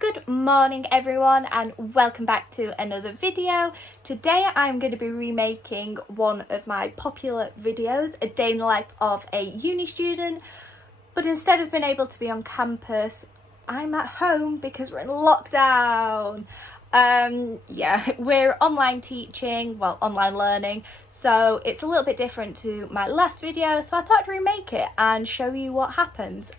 Good morning everyone and welcome back to another video. Today I'm going to be remaking one of my popular videos, a day in the life of a uni student, but instead of being able to be on campus, I'm at home because we're in lockdown. We're online teaching, well, online learning, so it's a little bit different to my last video, so I thought I'd remake it and show you what happens.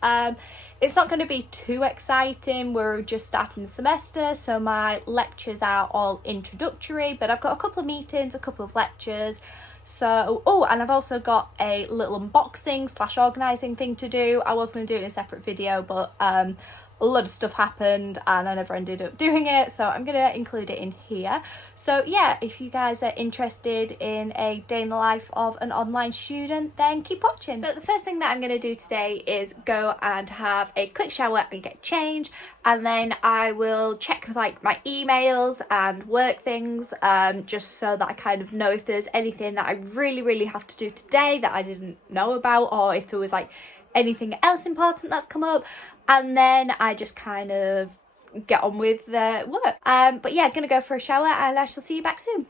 It's not going to be too exciting, we're just starting the semester, so my lectures are all introductory, but I've got a couple of meetings, a couple of lectures, so, and I've also got a little unboxing / organising thing to do. I was going to do it in a separate video, but a lot of stuff happened and I never ended up doing it, so I'm gonna include it in here. So yeah, if you guys are interested in a day in the life of an online student, then keep watching. So the first thing that I'm gonna do today is go and have a quick shower and get changed, and then I will check like my emails and work things, just so that I kind of know if there's anything that I really have to do today that I didn't know about, or if there was like anything else important that's come up, and then I just kind of get on with the work. But yeah, gonna go for a shower and I shall see you back soon.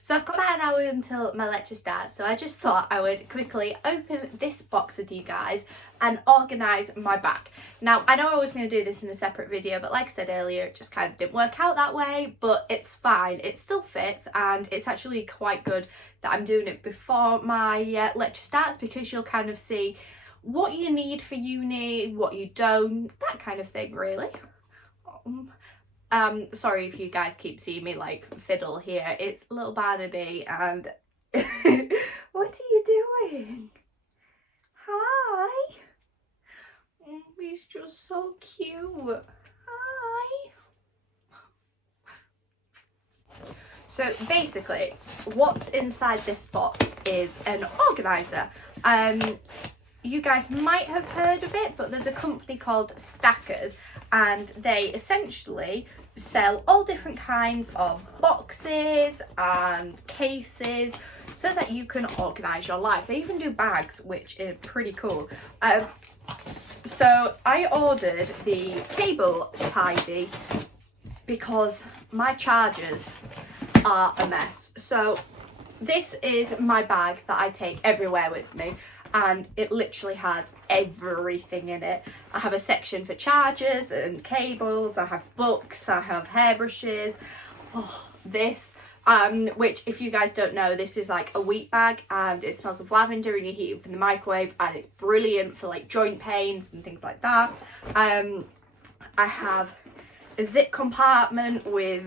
So I've got about an hour until my lecture starts, so I just thought I would quickly open this box with you guys and organise my bag. Now, I know I was going to do this in a separate video, but like I said earlier, it just kind of didn't work out that way, but it's fine. It still fits, and it's actually quite good that I'm doing it before my lecture starts, because you'll kind of see what you need for uni, what you don't, that kind of thing, really. Sorry if you guys keep seeing me like fiddle here. It's little Barnaby and what are you doing? Hi. He's just so cute. Hi. So basically, what's inside this box is an organiser. You guys might have heard of it, but there's a company called Stackers, and they essentially sell all different kinds of boxes and cases so that you can organise your life. They even do bags, which is pretty cool. So I ordered the cable tidy because my chargers are a mess. So this is my bag that I take everywhere with me, and it literally has everything in it. I have a section for chargers and cables, I have books, I have hairbrushes, which, if you guys don't know, this is like a wheat bag and it smells of lavender, and you heat it up in the microwave, and it's brilliant for like joint pains and things like that. I have a zip compartment with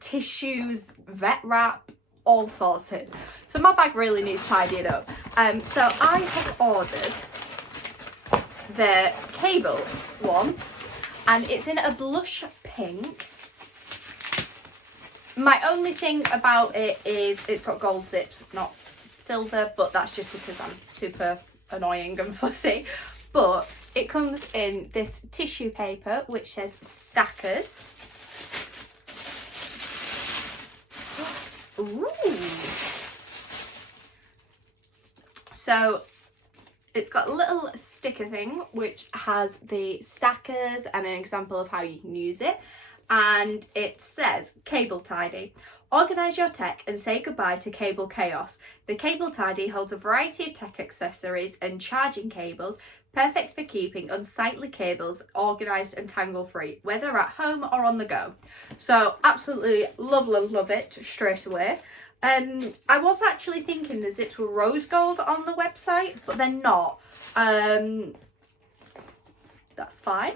tissues, vet wrap, all sorts in. So my bag really needs tidying up. So I have ordered the cable one, and it's in a blush pink. My only thing about it is it's got gold zips, not silver, but that's just because I'm super annoying and fussy. But it comes in this tissue paper which says Stackers. Ooh. So it's got a little sticker thing which has the Stackers and an example of how you can use it, and it says cable tidy. Organise your tech and say goodbye to cable chaos. The cable tidy holds a variety of tech accessories and charging cables, perfect for keeping unsightly cables organised and tangle free, whether at home or on the go. So absolutely love it straight away. I was actually thinking the zips were rose gold on the website, but they're not. That's fine.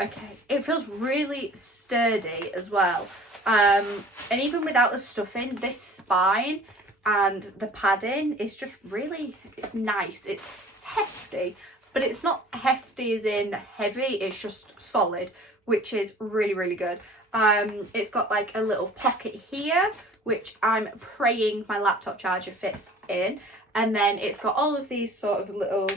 Okay, it feels really sturdy as well. And even without the stuffing, this spine and the padding is just really, it's nice. It's hefty, but it's not hefty as in heavy, it's just solid, which is really good. It's got like a little pocket here, which I'm praying my laptop charger fits in, and then it's got all of these sort of little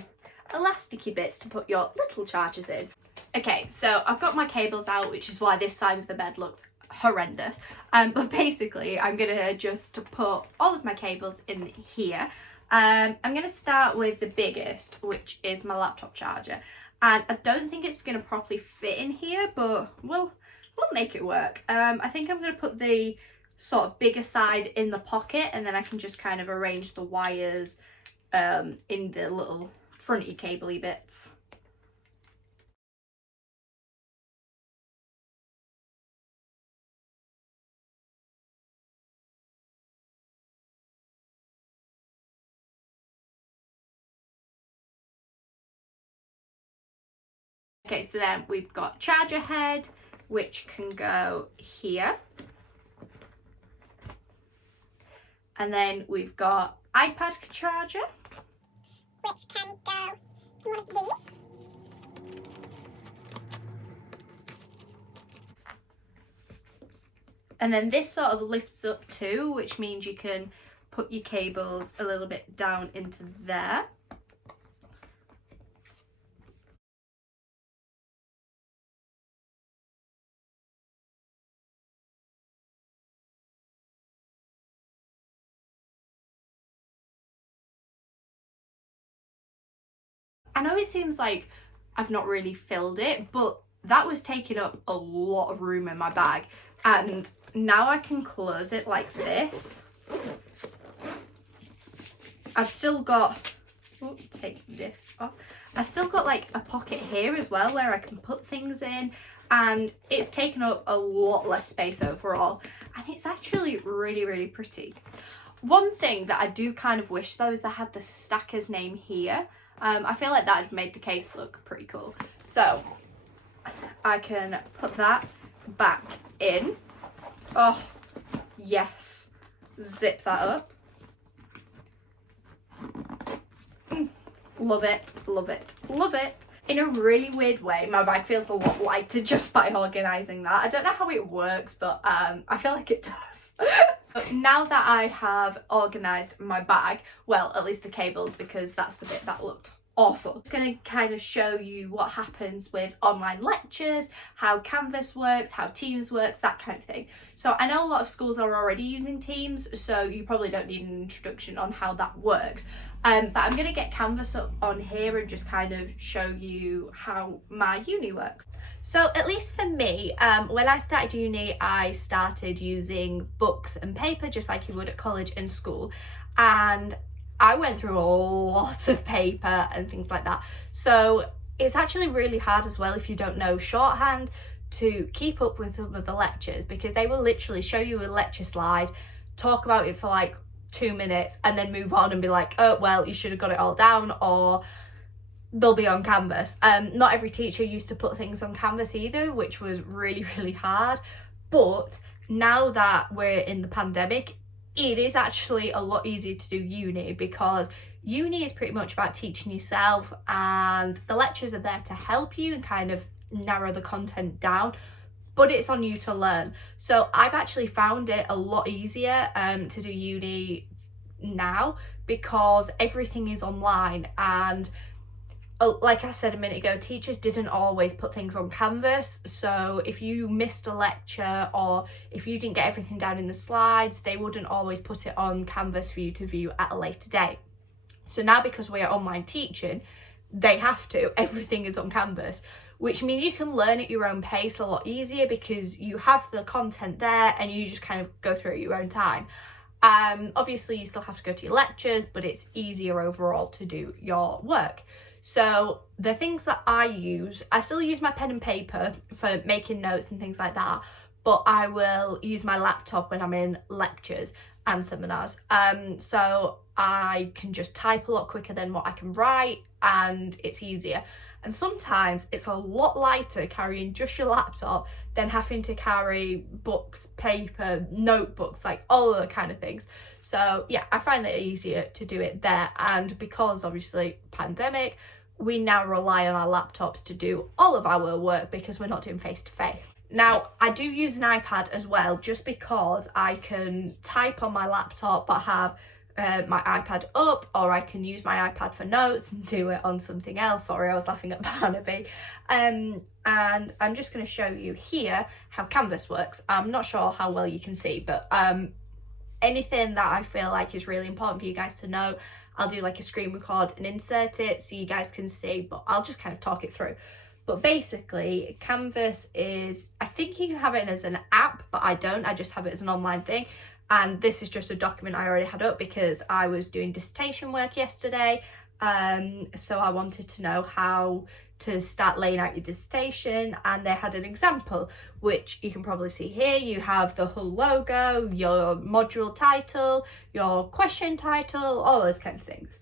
elasticy bits to put your little chargers in. Okay, so I've got my cables out, which is why this side of the bed looks horrendous, but basically I'm gonna just put all of my cables in here. I'm going to start with the biggest, which is my laptop charger, and I don't think it's going to properly fit in here, but we'll make it work. I think I'm going to put the sort of bigger side in the pocket, and then I can just kind of arrange the wires in the little fronty cable-y bits. Okay, so then we've got charger head, which can go here. And then we've got iPad charger, which can go in one of these. And then this sort of lifts up too, which means you can put your cables a little bit down into there. I know it seems like I've not really filled it, but that was taking up a lot of room in my bag, and now I can close it like this. I've still got, take this off. I've still got like a pocket here as well where I can put things in, and it's taken up a lot less space overall, and it's actually really, really pretty. One thing that I do kind of wish though is they had the stacker's name here. I feel like that had made the case look pretty cool. So I can put that back in. Oh, yes. Zip that up. Love it, love it, love it. In a really weird way, my bag feels a lot lighter just by organising that. I don't know how it works, but I feel like it does. Now that I have organised my bag, well, at least the cables, because that's the bit that looked awful. I'm just going to kind of show you what happens with online lectures, how Canvas works, how Teams works, that kind of thing. So I know a lot of schools are already using Teams, so you probably don't need an introduction on how that works. But I'm going to get Canvas up on here and just kind of show you how my uni works. So at least for me, when I started uni, I started using books and paper just like you would at college and school. And I went through a lot of paper and things like that. So it's actually really hard as well if you don't know shorthand to keep up with some of the lectures, because they will literally show you a lecture slide, talk about it for like 2 minutes and then move on and be like, oh well, you should have got it all down, or they'll be on Canvas. Not every teacher used to put things on Canvas either, which was really, really hard. But now that we're in the pandemic, it is actually a lot easier to do uni, because uni is pretty much about teaching yourself, and the lectures are there to help you and kind of narrow the content down, but it's on you to learn. So I've actually found it a lot easier to do uni now, because everything is online. And like I said a minute ago, teachers didn't always put things on Canvas. So if you missed a lecture or if you didn't get everything down in the slides, they wouldn't always put it on Canvas for you to view at a later date. So now, because we are online teaching, they have to, everything is on Canvas, which means you can learn at your own pace a lot easier, because you have the content there and you just kind of go through at your own time. Obviously you still have to go to your lectures, but it's easier overall to do your work. So the things that I still use my pen and paper for making notes and things like that, but I will use my laptop when I'm in lectures and seminars. So I can just type a lot quicker than what I can write, and it's easier. And sometimes it's a lot lighter carrying just your laptop than having to carry books, paper, notebooks, like all of the kind of things. So yeah, I find it easier to do it there. And because obviously pandemic, we now rely on our laptops to do all of our work, because we're not doing face to face. Now, I do use an iPad as well, just because I can type on my laptop but have my iPad up, or I can use my iPad for notes and do it on something else. Sorry, I was laughing at Barnaby. And I'm just going to show you here how Canvas works. I'm not sure how well you can see, but anything that I feel like is really important for you guys to know, I'll do like a screen record and insert it so you guys can see, but I'll just kind of talk it through. But basically, Canvas is, I think you can have it as an app, but I don't. I just have it as an online thing. And this is just a document I already had up because I was doing dissertation work yesterday. So I wanted to know how to start laying out your dissertation, and they had an example, which you can probably see here. You have the whole logo, your module title, your question title, all those kind of things.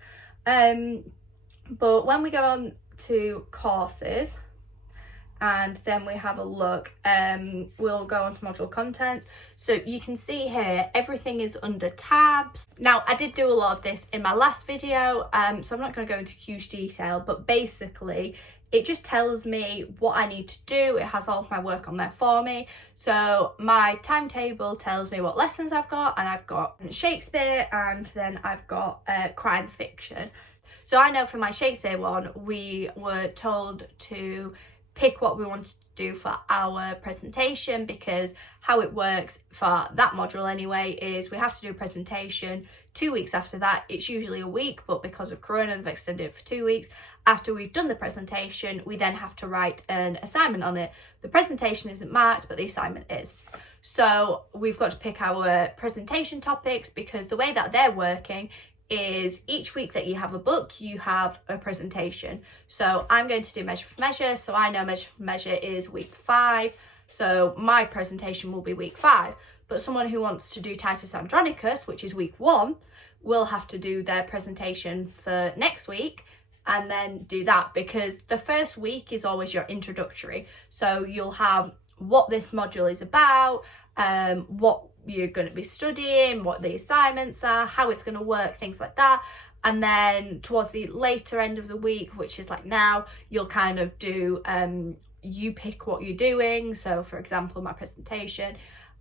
But when we go on to courses, and then we have a look, we'll go on to module content. So you can see here everything is under tabs. Now I did do a lot of this in my last video, so I'm not going to go into huge detail, but basically it just tells me what I need to do. It has all of my work on there for me. So my timetable tells me what lessons I've got, and I've got Shakespeare, and then I've got crime fiction. So I know for my Shakespeare one, we were told to pick what we wanted to do for our presentation, because how it works for that module anyway is we have to do a presentation 2 weeks after that. It's usually a week, but because of Corona they've extended it for 2 weeks. After we've done the presentation, we then have to write an assignment on it. The presentation isn't marked, but the assignment is. So we've got to pick our presentation topics, because the way that they're working is each week that you have a book, you have a presentation. So I'm going to do Measure for Measure, so I know Measure for Measure is week 5, so my presentation will be week 5. But someone who wants to do Titus Andronicus, which is week 1, will have to do their presentation for next week and then do that, because the first week is always your introductory. So you'll have what this module is about, what you're going to be studying, what the assignments are, how it's going to work, things like that. And then towards the later end of the week, which is like now, you'll kind of do, you pick what you're doing. So for example, my presentation,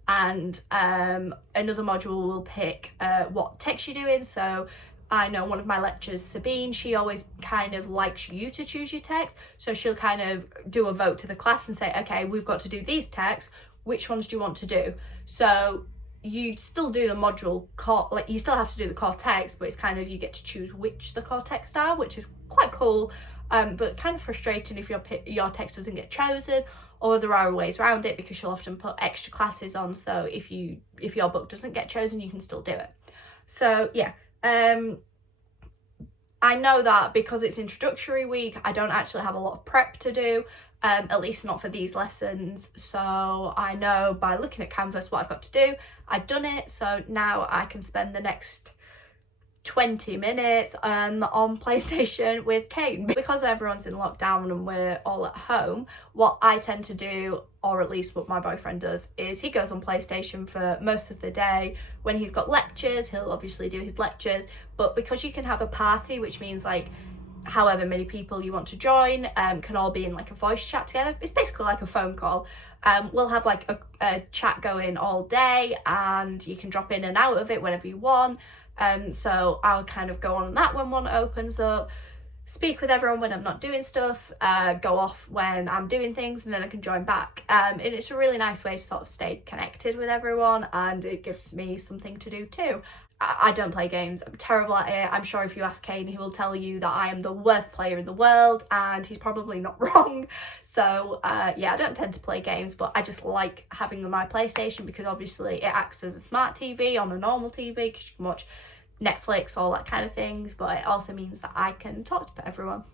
and another module will pick what text you're doing. So I know one of my lecturers, Sabine, she always kind of likes you to choose your text. So she'll kind of do a vote to the class and say, okay, we've got to do these texts. Which ones do you want to do? So you still do the module core, like you still have to do the core text, but it's kind of, you get to choose which the core texts are, which is quite cool, but kind of frustrating if your text doesn't get chosen, or there are ways around it, because you'll often put extra classes on, so if your book doesn't get chosen, you can still do it. So yeah, I know that because it's introductory week, I don't actually have a lot of prep to do, at least not for these lessons. So I know by looking at Canvas what I've got to do. I've done it, so now I can spend the next 20 minutes on PlayStation with Kane. Because everyone's in lockdown and we're all at home, what I tend to do, or at least what my boyfriend does, is he goes on PlayStation for most of the day. When he's got lectures, he'll obviously do his lectures, but because you can have a party, which means like however many people you want to join can all be in like a voice chat together. It's basically like a phone call. We'll have like a chat going all day, and you can drop in and out of it whenever you want. So I'll kind of go on that when one opens up, speak with everyone when I'm not doing stuff, go off when I'm doing things, and then I can join back. And it's a really nice way to sort of stay connected with everyone, and it gives me something to do too. I don't play games, I'm terrible at it. I'm sure if you ask Kane, he will tell you that I am the worst player in the world, and he's probably not wrong. So yeah, I don't tend to play games, but I just like having my PlayStation, because obviously it acts as a smart TV on a normal TV, because you can watch Netflix, all that kind of things, but it also means that I can talk to everyone.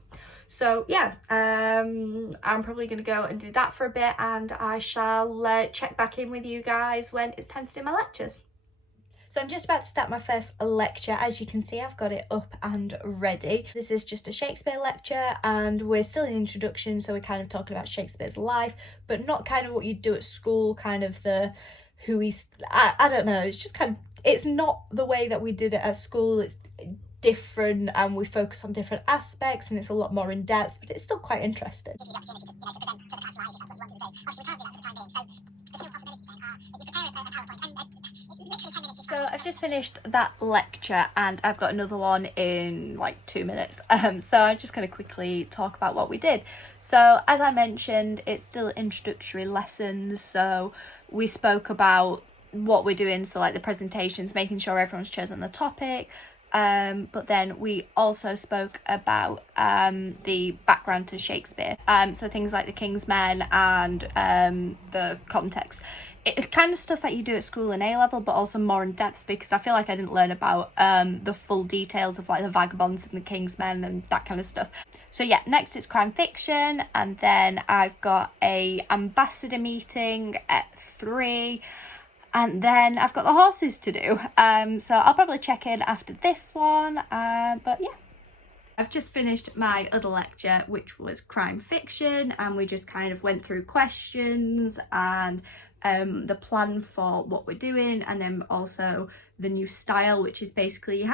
So yeah, I'm probably going to go and do that for a bit, and I shall check back in with you guys when it's time to do my lectures. So I'm just about to start my first lecture. As you can see, I've got it up and ready. This is just a Shakespeare lecture, and we're still in introduction, so we're kind of talking about Shakespeare's life, but not kind of what you do at school, kind of the who he's, I don't know, it's just kind of, it's not the way that we did it at school. It's different, and we focus on different aspects, and it's a lot more in depth, but it's still quite interesting. So I've just finished that lecture, and I've got another one in like 2 minutes. So I'm just going to quickly talk about what we did. So as I mentioned, it's still introductory lessons. So we spoke about what we're doing, so like the presentations, making sure everyone's chosen the topic, but then we also spoke about the background to Shakespeare, so things like the King's Men and the context. It's kind of stuff that you do at school in A-level, but also more in depth, because I feel like I didn't learn about the full details of like the vagabonds and the King's Men and that kind of stuff. So yeah, next it's crime fiction, and then I've got a ambassador meeting at 3, and then I've got the horses to do. So I'll probably check in after this one, but yeah. I've just finished my other lecture, which was crime fiction, and we just kind of went through questions and the plan for what we're doing, and then also the new style, which is basically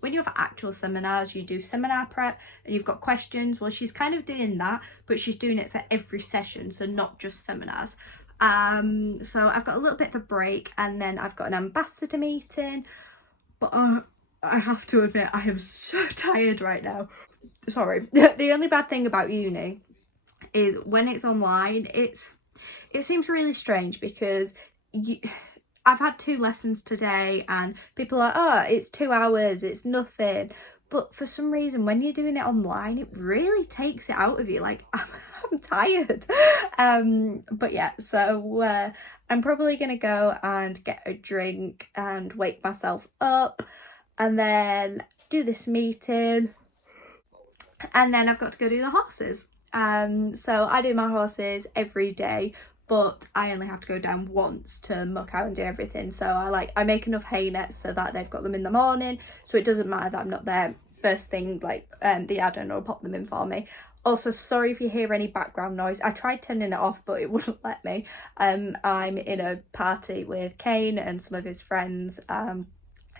when you have actual seminars, you do seminar prep and you've got questions. Well, she's kind of doing that, but she's doing it for every session, so not just seminars. So I've got a little bit of a break, and then I've got an ambassador meeting, but I have to admit I am so tired right now. Sorry. The only bad thing about uni is when it's online, it seems really strange, because I've had 2 lessons today and people are, oh, it's 2 hours, it's nothing. But for some reason, when you're doing it online, it really takes it out of you. Like, I'm tired. But yeah, so I'm probably going to go and get a drink and wake myself up, and then do this meeting. And then I've got to go do the horses. So I do my horses every day, but I only have to go down once to muck out and do everything. So I make enough hay nets so that they've got them in the morning, so it doesn't matter that I'm not there first thing, like the admin will pop them in for me. Also, sorry if you hear any background noise. I tried turning it off, but it wouldn't let me. I'm in a party with Kane and some of his friends,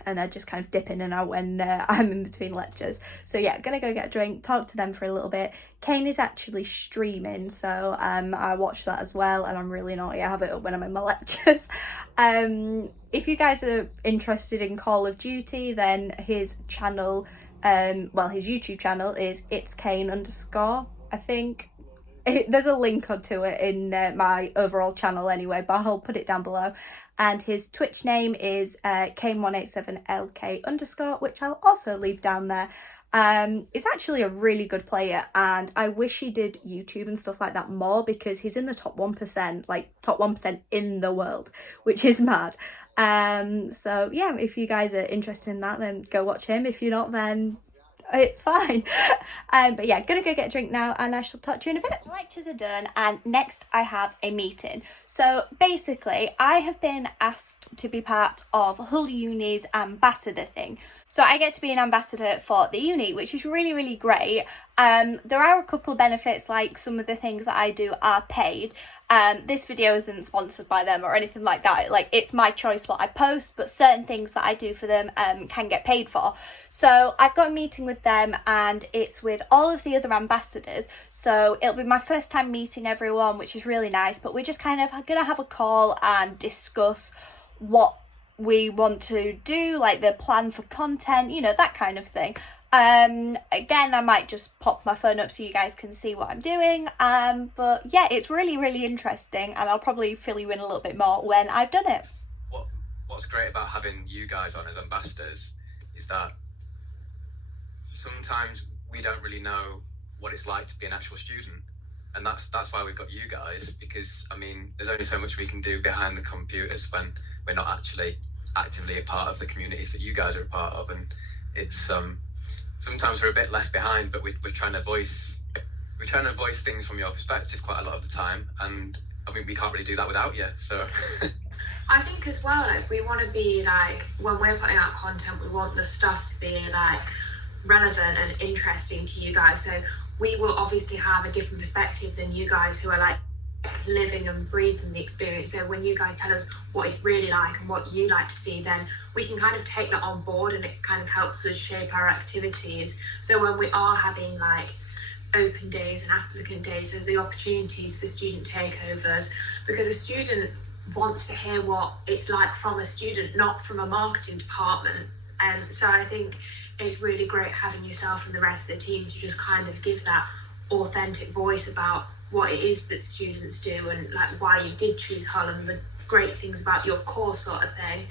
and I just kind of dip in and out when I'm in between lectures. So yeah, gonna go get a drink, talk to them for a little bit. Kane is actually streaming, so I watch that as well, and I'm really naughty. I have it up when I'm in my lectures. If you guys are interested in Call of Duty, then his channel, his YouTube channel is its_Kane_, I think. There's a link onto it in my overall channel anyway, but I'll put it down below. And his Twitch name is Kane187LK_, which I'll also leave down there. He's actually a really good player, and I wish he did YouTube and stuff like that more, because he's in the top 1%, like top 1% in the world, which is mad. So yeah, if you guys are interested in that, then go watch him. If you're not, then it's fine. But yeah, gonna go get a drink now, and I shall talk to you in a bit. Lectures are done, and next I have a meeting. So basically, I have been asked to be part of Hull Uni's ambassador thing. So I get to be an ambassador for the uni, which is really, really great. There are a couple of benefits, like some of the things that I do are paid. This video isn't sponsored by them or anything like that. Like, it's my choice what I post, but certain things that I do for them can get paid for. So I've got a meeting with them, and it's with all of the other ambassadors. So it'll be my first time meeting everyone, which is really nice. But we're just kind of gonna have a call and discuss what we want to do, like the plan for content, you know, that kind of thing. Again, I might just pop my phone up so you guys can see what I'm doing. But yeah, it's really, really interesting, and I'll probably fill you in a little bit more when I've done it. What's great about having you guys on as ambassadors is that sometimes we don't really know what it's like to be an actual student, and that's why we've got you guys, because I mean, there's only so much we can do behind the computers when we're not actually actively a part of the communities that you guys are a part of. And it's sometimes we're a bit left behind, but we're trying to voice things from your perspective quite a lot of the time, and I mean, we can't really do that without you. So I think as well, like, we want to be like, when we're putting out content, we want the stuff to be like relevant and interesting to you guys. So we will obviously have a different perspective than you guys who are like living and breathing the experience. So when you guys tell us what it's really like and what you like to see, then we can kind of take that on board, and it kind of helps us shape our activities. So when we are having like open days and applicant days, there's the opportunities for student takeovers, because a student wants to hear what it's like from a student, not from a marketing department. And so I think it's really great having yourself and the rest of the team to just kind of give that authentic voice about what it is that students do, and like why you did choose Hull and the great things about your course, sort of thing.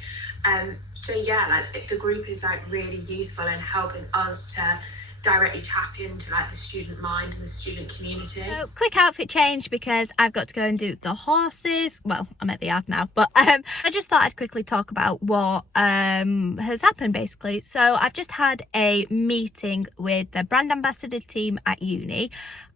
So yeah, like the group is like really useful in helping us to directly tap into like the student mind and the student community. So quick outfit change because I've got to go and do the horses. Well, I'm at the yard now, but I just thought I'd quickly talk about what has happened basically. So I've just had a meeting with the brand ambassador team at uni,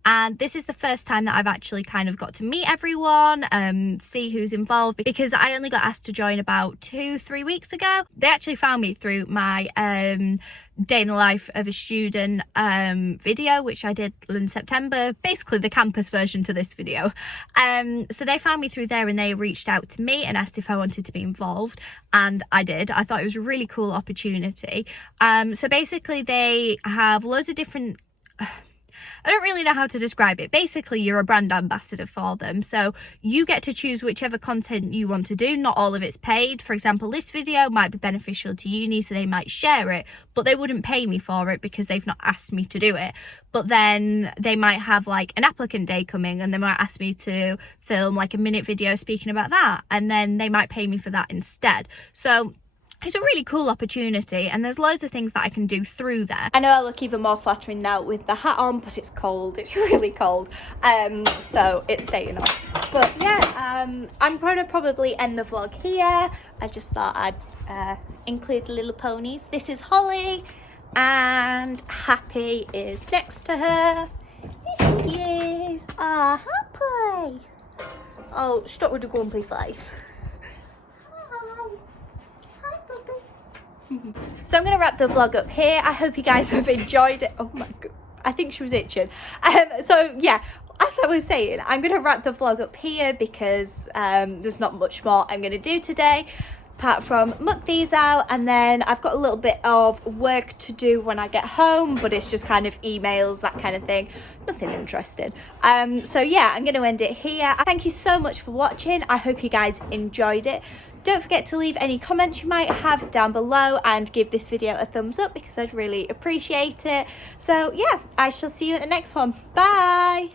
and this is the first time that I've actually kind of got to meet everyone, see who's involved, because I only got asked to join about 2-3 weeks ago. They actually found me through my day in the life of a student video, which I did in September, basically the campus version to this video. So they found me through there, and they reached out to me and asked if I wanted to be involved, and I did. I thought it was a really cool opportunity. So basically they have loads of different, I don't really know how to describe it. Basically, you're a brand ambassador for them. So you get to choose whichever content you want to do. Not all of it's paid. For example, this video might be beneficial to uni, so they might share it, but they wouldn't pay me for it because they've not asked me to do it. But then they might have like an applicant day coming, and they might ask me to film like a minute video speaking about that, and then they might pay me for that instead. So it's a really cool opportunity, and there's loads of things that I can do through there. I know I look even more flattering now with the hat on, but it's cold. It's really cold, so it's staying on. But yeah, I'm going to probably end the vlog here. I just thought I'd include the little ponies. This is Holly, and Happy is next to her. Here she is. Ah, Happy. Oh, stop with the grumpy face. So I'm going to wrap the vlog up here. I hope you guys have enjoyed it. Oh my god, I think she was itching. So yeah, as I was saying, I'm going to wrap the vlog up here because there's not much more I'm going to do today apart from muck these out, and then I've got a little bit of work to do when I get home, but it's just kind of emails, that kind of thing, nothing interesting. So yeah, I'm going to end it here. Thank you so much for watching. I hope you guys enjoyed it. Don't forget to leave any comments you might have down below, and give this video a thumbs up because I'd really appreciate it. So yeah, I shall see you at the next one. Bye.